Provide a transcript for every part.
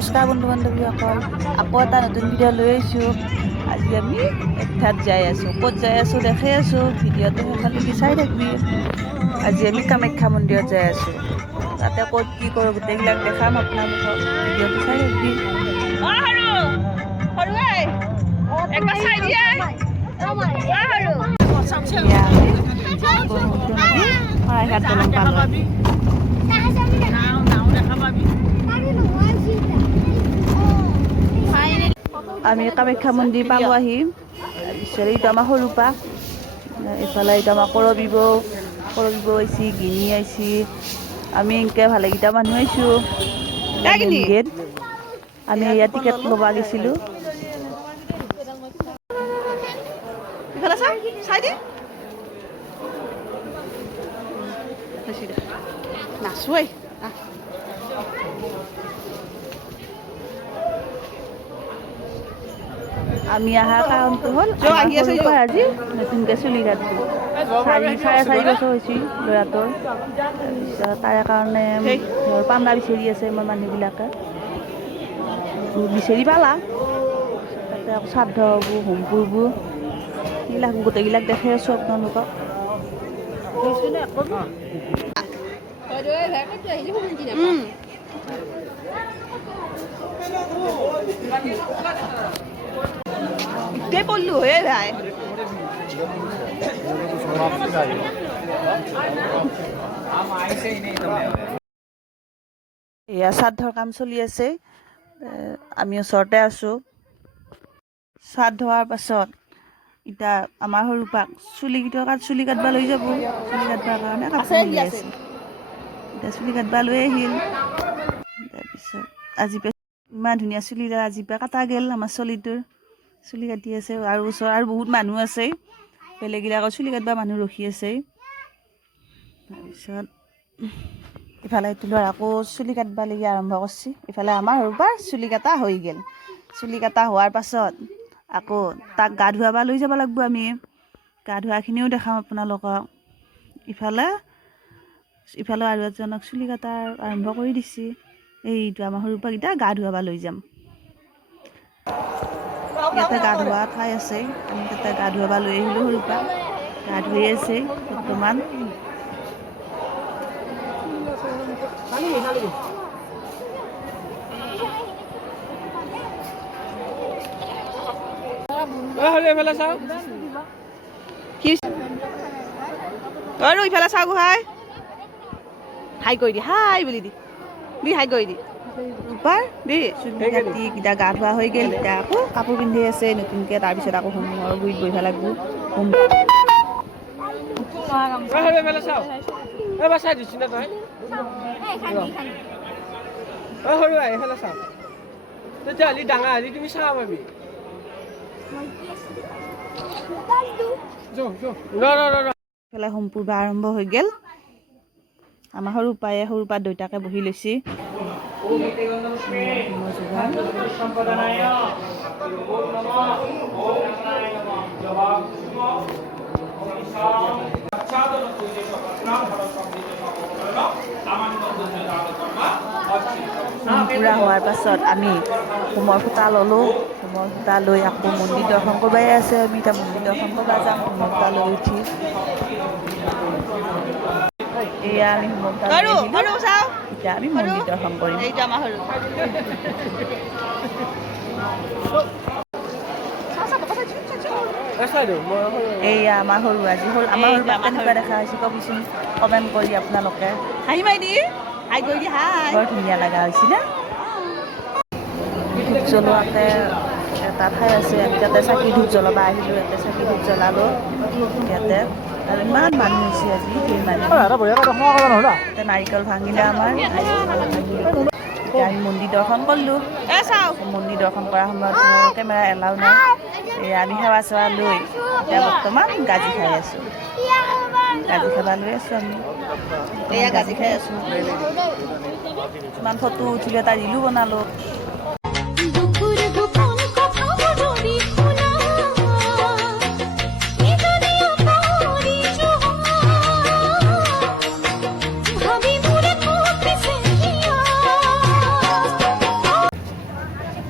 নমস্কাৰ বন্ধু বান্ধৱীসকল, আকৌ এটা নতুন ভিডিঅ' লৈ আহিছোঁ। আজি আমি এঠাইত যাই আছোঁ। ক'ত যাই আছোঁ দেখাই আছোঁ, ভিডিঅ'টো শেষলৈকে চাই থাকিবি। আজি আমি কামাখ্যা মন্দিৰত যাই আছোঁ। তাতে ক'ত কি কৰোঁ গোটেইবিলাক দেখাম আপোনালোকক, ভিডিঅ'টো চাই থাকিবি। শৰাইঘাট দলং পালোঁ। আমি কামাখ্যা মন্দিৰ পালোঁ আহি। তাৰপিছত এইটো আমাৰ সৰুপা, এইফালে এইটো আমাৰ কৰবী বৌ আহিছে, গিনি আহিছে। আমি এনেকৈ ভালেকেইটা মানুহ আহিছোঁ। গেট আমি ইয়াত টিকেট ল'ব গৈছিলোঁ। নাচোৱেই আমি অহাৰ কাৰণটো হ'ল আজি নতুনকৈ চুলি কাটব। 4.5 বছৰ হৈছে ল'ৰাটোৰ। তাৰপিছত তাৰে কাৰণে পাণ্ডা বিচাৰি আছে আমাৰ মানুহবিলাকে, বিচাৰি পালা। তাতে আকৌ শ্ৰাদ্ধ হ'ব, হোম পুৰব, সেইবিলাক গোটেইবিলাক দেখাই আছোঁ আপোনালোকক। ইতে পড়লো হে ভাই, এয়া শ্ৰাদ্ধৰ কাম চলি আছে। আমি ওচৰতে আছোঁ। শ্ৰাদ্ধ হোৱাৰ পাছত এতিয়া আমাৰ সৰুপাক চুলি কাটবা লৈ যাব। চুলি কাটবাৰ কাৰণে কাপোৰ উলিয়াই আছে। এতিয়া চুলি কাটবা লৈ আহিল। তাৰপিছত আজি ইমান ধুনীয়া চুলি আজি পৰা কাটা গ'ল। আমাৰ চলিটোৰ চুলি কাটি আছে, আৰু ওচৰত আৰু বহুত মানুহ আছে। বেলেগবিলাকৰ চুলি কাটবা মানুহ ৰখি আছে। তাৰপিছত ইফালে এইটো ল'ৰাকো চুলি কাটবালৈকে আৰম্ভ কৰিছে। ইফালে আমাৰ সৰুপাৰ চুলি কাটা হৈ গ'ল। চুলি কাটা হোৱাৰ পাছত আকৌ তাক গা ধুৱাব লৈ যাব লাগিব। আমি গা ধোৱাখিনিও দেখাম আপোনালোকক। ইফালে আৰু এজনক চুলি কাটা আৰম্ভ কৰি দিছে। এইটো আমাৰ সৰুপাকেইটা গা ধুৱাব লৈ যাম। ইয়াতে গা ধোৱা ঠাই আছে, আমি তাতে গা ধুৱাব লৈ আহিলোঁ। সৰুপাক গা ধুই আছে বৰ্তমান। আৰু ইফালে চাওঁ গোহাই হাই কৰি দি, হাই বুলি দি হাই কৰি দি ৰূপাৰ দেই। চুলি কাটি কিটা গা ধোৱা হৈ গ'ল। এতিয়া আকৌ কাপোৰ পিন্ধি আছে নতুনকৈ। তাৰপিছত আকৌ হোমৰ গুৰিত বহিব লাগিব। তেতিয়াহ'লে ডাঙৰ হ'লে তুমি চাব পাবি। ইফালে হোম পুৰব আৰম্ভ হৈ গ'ল। আমাৰ সৰুপা দুইটাকে বহি লৈছে। পুৰা হোৱাৰ পাছত আমি হোমৰ ফুটা ল'লোঁ। হোমৰ ফুটা লৈ আকৌ মন্দিৰ দৰ্শন কৰিবই আছে। আমি এতিয়া মন্দিৰ দৰ্শন কৰিব যাম। হোমৰ ফুটা লৈ উঠি এয়া আমি হোমৰ ফুটা লৈ আহিলোঁ। এতিয়া আমি মন্দিৰ দৰ্শন কৰিম। এইয়া আমাৰ সৰু আজি আমাৰ সৰুপাক কেনেকুৱা দেখা হৈছে কবিচোন কমেণ্ট কৰি আপোনালোকে। হাঁহি মাৰি দি হাই কৰি দি হাই, বৰ ধুনীয়া লগা হৈছে না। ধূপ জ্বলোৱাতে এটা ঠাই আছে, আমি তাতে চাকি ধূপ জ্বলাব আহিলোঁ। ইয়াতে চাকি ধূপ জ্বলালোঁ ইয়াতে। আৰু ইমান মানুহ হৈছে আজি, সেই মানুহ তাতে নাৰিকল ভাঙিলে আমাৰ। এতিয়া আমি মন্দিৰ দৰ্শন কৰিলোঁ। মন্দিৰ দৰ্শন কৰাৰ সময়ত কেমেৰা এলাউ নাই। আমি সেৱা চেৱা লৈ এতিয়া বৰ্তমান গাজি খাই আছোঁ। গাজি খাব লৈ আছোঁ আমি, গাজি খাই আছোঁ। কিছুমান ফটো উঠিলে এটা ৰিলো বনালোঁ।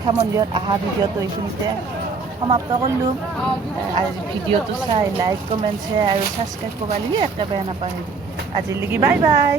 কামাখ্যা মন্দিৰত অহা ভিডিঅ'টো এইখিনিতে সমাপ্ত কৰিলোঁ। আজি ভিডিঅ'টো চাই লাইক কমেণ্ট শ্বেয়াৰ আৰু ছাবস্ক্ৰাইব কৰিব একেবাৰে নাপাহৰিবি। আজিলৈকে বাই বাই।